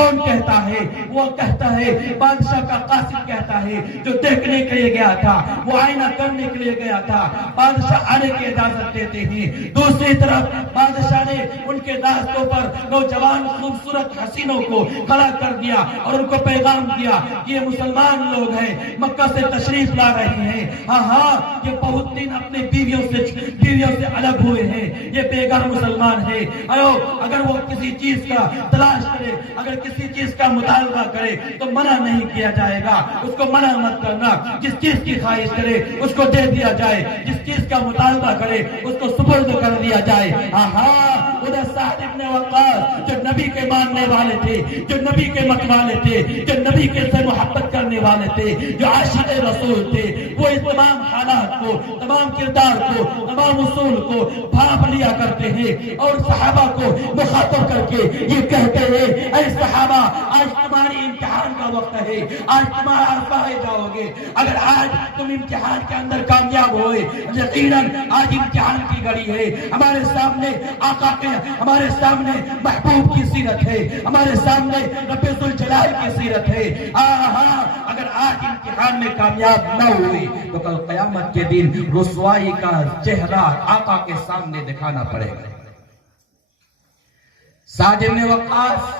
کون کہتا ہے؟ وہ کہتا ہے بادشاہ کا قاصد کہتا ہے جو دیکھنے کے لیے گیا تھا، وہ آئینہ کرنے کے لیے گیا تھا، بادشاہ آنے کی اجازت دیتے ہیں۔ دوسری طرف بادشاہ نے ان کے راستوں پر نوجوان خوبصورت حسینوں کو کھڑا کر دیا اور ان کو پیغام دیا کہ یہ مسلمان لوگ ہیں، مکہ سے تشریف لا رہے ہیں، ہاں یہ بہت دن اپنے بیویوں سے الگ ہوئے ہیں، یہ بے گھر مسلمان ہے، اگر وہ کسی چیز کا تلاش کرے، اگر کسی چیز کا مطالبہ کرے تو منع نہیں کیا جائے گا، اس کو منع مت کرنا، جس چیز کی خواہش کرے اس کو دے دیا جائے، جس چیز کا مطالبہ کرے اس کو سپرد کر دیا جائے۔ ادھر سعد ابن وقاص جو نبی کے ماننے والے تھے، جو نبی کے مت والے تھے، جو نبی کے سے محبت کرنے والے تھے، جو عاشق رسول تھے، وہ اس تمام حالات کو، تمام کردار کو، تمام اصول کو بھانپ لیا کرتے ہیں اور صحابہ کو مخاطب کر کے یہ کہتے ہیں اے صحابہ آج تمہاری امتحان کا وقت ہے، آج تمہارا پائے جاؤ گے، اگر آج تم امتحان کے اندر کامیاب ہوئے، یقیناً آج امتحان کی گھڑی ہے، ہمارے سامنے آقا کے، ہمارے سامنے محبوب کی سیرت ہے، ہمارے سامنے رب ذوالجلال کی سیرت ہے، اگر آج امتحان میں کامیاب نہ ہوئے تو کل قیامت کے دن رسوائی کا چہرہ آقا کے سامنے دکھانا پڑے گا۔ سعد بن وقاص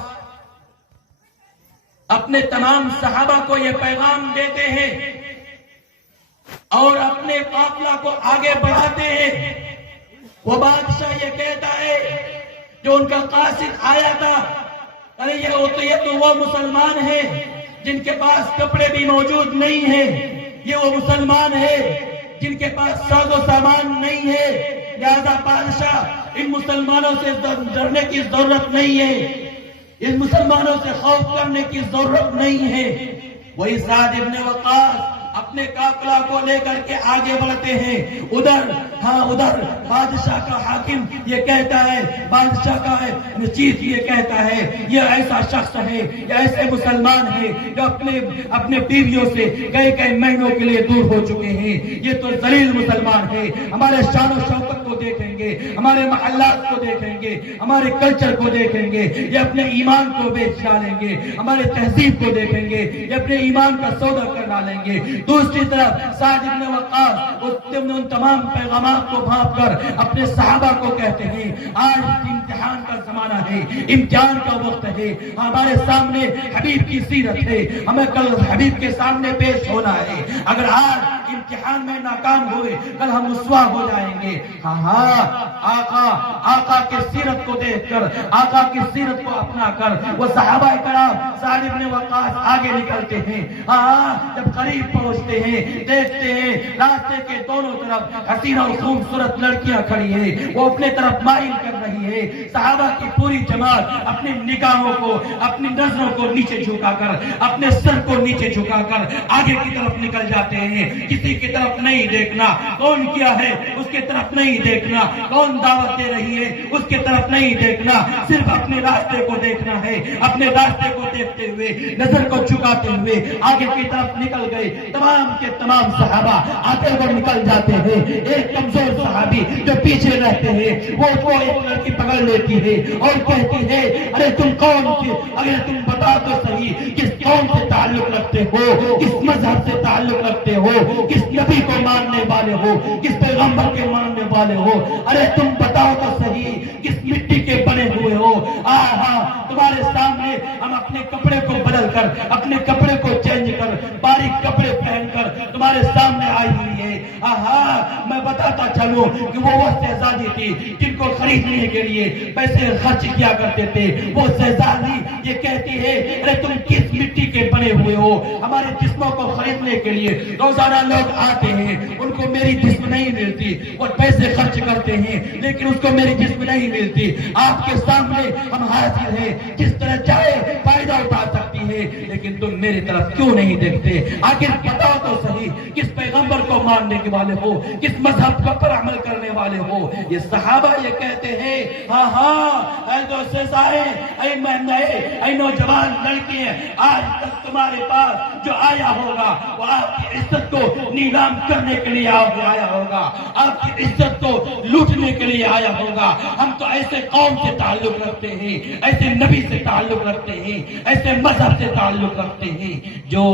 اپنے تمام صحابہ کو یہ پیغام دیتے ہیں اور اپنے قافلہ کو آگے بڑھاتے ہیں۔ وہ بادشاہ یہ کہتا ہے جو ان کا قاصد آیا تھا، ارے یہ تو وہ مسلمان ہیں جن کے پاس کپڑے بھی موجود نہیں ہیں، یہ وہ مسلمان ہیں جن کے پاس ساز و سامان نہیں ہے، لہذا بادشاہ ان مسلمانوں سے ڈرنے کی ضرورت نہیں ہے، ان مسلمانوں سے خوف کرنے کی ضرورت نہیں ہے۔ وہی سعد ابن وقاص اپنے قافلہ کو لے کر کے آگے بڑھتے ہیں، ادھر بادشاہ کا حاکم یہ کہتا ہے، بادشاہ کا چیف یہ کہتا ہے یہ ایسا شخص ہے، یہ ایسے مسلمان ہے جو اپنے بیویوں سے کئی مہینوں کے لیے دور ہو چکے ہیں، یہ تو ذلیل مسلمان ہے، ہمارے شان و شوکت کو دیکھیں گے، ہمارے محلات کو دیکھیں گے، ہمارے کلچر کو دیکھیں گے، یہ اپنے ایمان کو بیچ ڈالیں گے، ہمارے تہذیب کو دیکھیں گے، یہ اپنے ایمان کا سودا کر ڈالیں گے۔ دوسری طرف سعد بن وقاص ان تمام پیغامات کو بھانپ کر اپنے صحابہ کو کہتے ہیں آج امتحان کا زمانہ ہے، امتحان کا وقت ہے، ہمارے سامنے حبیب کی سیرت ہے، ہمیں کل حبیب کے سامنے پیش ہونا ہے، اگر آج امتحان میں ناکام ہوئے کل ہم رسوا ہو جائیں گے۔ آقا کی سیرت کو دیکھ کر، آقا کی سیرت کو اپنا کر وہ صحابہ کرام سعد بن وقاص آگے نکلتے ہیں، جب قریب پہنچتے ہیں دیکھتے ہیں راستے کے دونوں طرف حسینہ اور خوبصورت لڑکیاں کھڑی ہیں، وہ اپنے طرف مائل کر رہی ہے، صحابہ کی پوری جماعت اپنی نگاہوں کو، اپنی نظروں کو نیچے جھکا کر، اپنے سر کو نیچے جھکا کر آگے کی طرف نکل جاتے ہیں، کسی کی طرف نہیں دیکھنا، کون کیا ہے اس کی طرف نہیں دیکھنا، کون دعوت دے رہی ہے اس کی طرف نہیں دیکھنا، صرف اپنے راستے کو دیکھنا ہے، اپنے راستے کو دیکھتے ہوئے نظر کو جھکاتے ہوئے آگے کی طرف نکل گئے۔ تمام کے تمام صحابہ آتے ہوئے نکل جاتے ہیں، ایک کمزور صحابی جو پیچھے رہتے ہیں وہ ایک لڑکی پکڑ لیتی ہے اور کہتی ہے ارے تم کون تھے، اگر تم بتا تو صحیح کس قوم سے تعلق رکھتے ہو، کس مذہب سے تعلق رکھتے ہو، کس نبی کو ماننے والے ہو، کس پیغمبر کے ماننے والے ہو، ارے تم بتاؤ تو صحیح کس مٹی کے بنے ہوئے ہو۔ تمہارے سامنے ہم اپنے کپڑے کو بدل کر، اپنے کپڑے کو چینج کر، باریک کپڑے پہن کر تمہارے سامنے آئی ہوئی ہے۔ میں بتاتا چلوں کہ وہ شہزادی تھی جن کو خریدنے کے لیے پیسے خرچ کیا کرتے تھے، وہ شہزادی یہ کہتی ہے ارے تم کس مٹی کے بنے ہوئے ہو، ہمارے جسموں کو خریدنے کے لیے روزانہ لوگ آتے ہیں، ان کو میری جسم نہیں ملتی، وہ پیسے خرچ کرتے ہیں لیکن اس کو میری جسم نہیں ملتی، آپ کے سامنے ہم حاضر ہیں، جس طرح چاہے فائدہ اٹھا سکتی ہے لیکن تم میری طرف کیوں نہیں دیکھتے، آخر بتاؤ تو صحیح کس پیغام پیغمبر کو ماننے کے والے ہو، کس مذہب پر عمل کرنے والے ہو. یہ صحابہ یہ کہتے ہیں ہاں ہاں اے دوست اے نوجوان لڑکیاں، آج تک تمہارے پاس جو آیا ہوگا وہ آپ کی عزت کو نیلام کرنے کے لیے آیا ہوگا، آپ کی عزت کو لوٹنے کے لیے آیا ہوگا. ہم تو ایسے قوم سے تعلق رکھتے ہیں، ایسے نبی سے تعلق رکھتے ہیں، ایسے مذہب سے تعلق رکھتے ہیں جو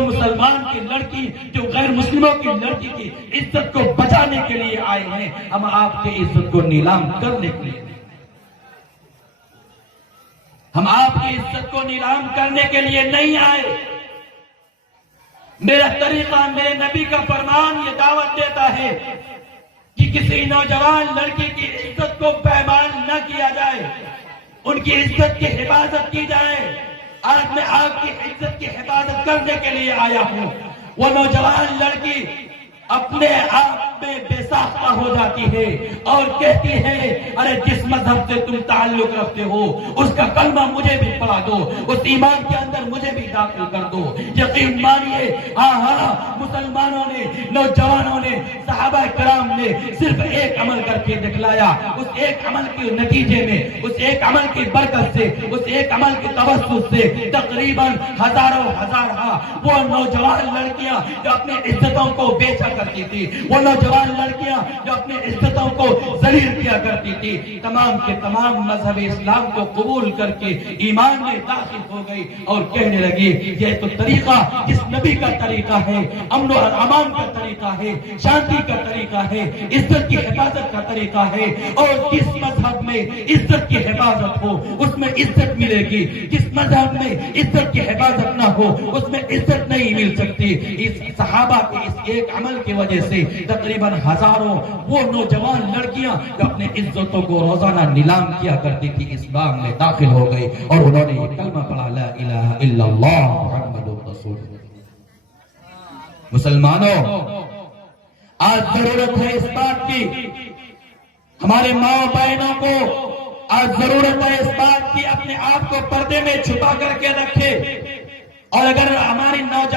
مسلمان کی لڑکی، جو غیر مسلموں کی لڑکی کی عزت کو بچانے کے لیے آئے ہیں. ہم آپ کی عزت کو نیلام کرنے کے لیے، ہم آپ کی عزت کو نیلام کرنے کے لیے نہیں آئے. میرا طریقہ، میرے نبی کا فرمان یہ دعوت دیتا ہے کہ کسی نوجوان لڑکی کی عزت کو پامال نہ کیا جائے، ان کی عزت کی حفاظت کی جائے. آج میں آپ کی عزت کی حفاظت کرنے کے لیے آیا ہوں. وہ نوجوان لڑکی اپنے آپ میں بے ساختہ ہو جاتی ہے اور کہتی ہے ارے جس مذہب سے تم تعلق رکھتے ہو اس کا کلمہ مجھے بھی پڑھا دو، اس ایمان کے اندر مجھے بھی داخل کر دو. یقین مانیے ہاں ہاں مسلمانوں نے، نوجوانوں نے، صحابہ کرام نے صرف ایک عمل کر کے دکھلایا. اس ایک عمل کے نتیجے میں، اس ایک عمل کی برکت سے، اس ایک عمل کی توسط سے تقریباً ہزاروں وہ نوجوان لڑکیاں جو اپنی عزتوں کو بیچا کرتی تھی، وہ نوجوان لڑکیاں جو اپنی عزتوں کو ذلیل کیا کرتی تھی، تمام کے تمام مذہب اسلام کو قبول کر کے ایمان میں داخل ہو گئی اور کہنے لگی یہ تو طریقہ جس نبی کا طریقہ ہے، امن و امان کا طریقہ ہے، شانتی کا طریقہ ہے، عزت کی حفاظت کا طریقہ ہے. اور جس مذہب میں عزت کی حفاظت ہو اس میں عزت ملے گی، جس مذہب میں عزت کی حفاظت نہ ہو اس میں عزت نہیں مل سکتی. اس صحابہ کے اس ایک عمل کی وجہ سے تقریباً ہزاروں وہ نوجوان لڑکیاں جو اپنے عزتوں کو روزانہ نیلام کیا کرتی تھی اسلام میں داخل ہو گئی اور انہوں نے یہ کلمہ پڑھا لا الہ الا اللہ محمد رسول اللہ. مسلمانوں آج ضرورت ہے اس بات کی، ہمارے ماں بہنوں کو آج ضرورت ہے اس بات کی اپنے آپ کو پردے میں چھپا کر کے رکھے. اور اگر ہماری نوجوان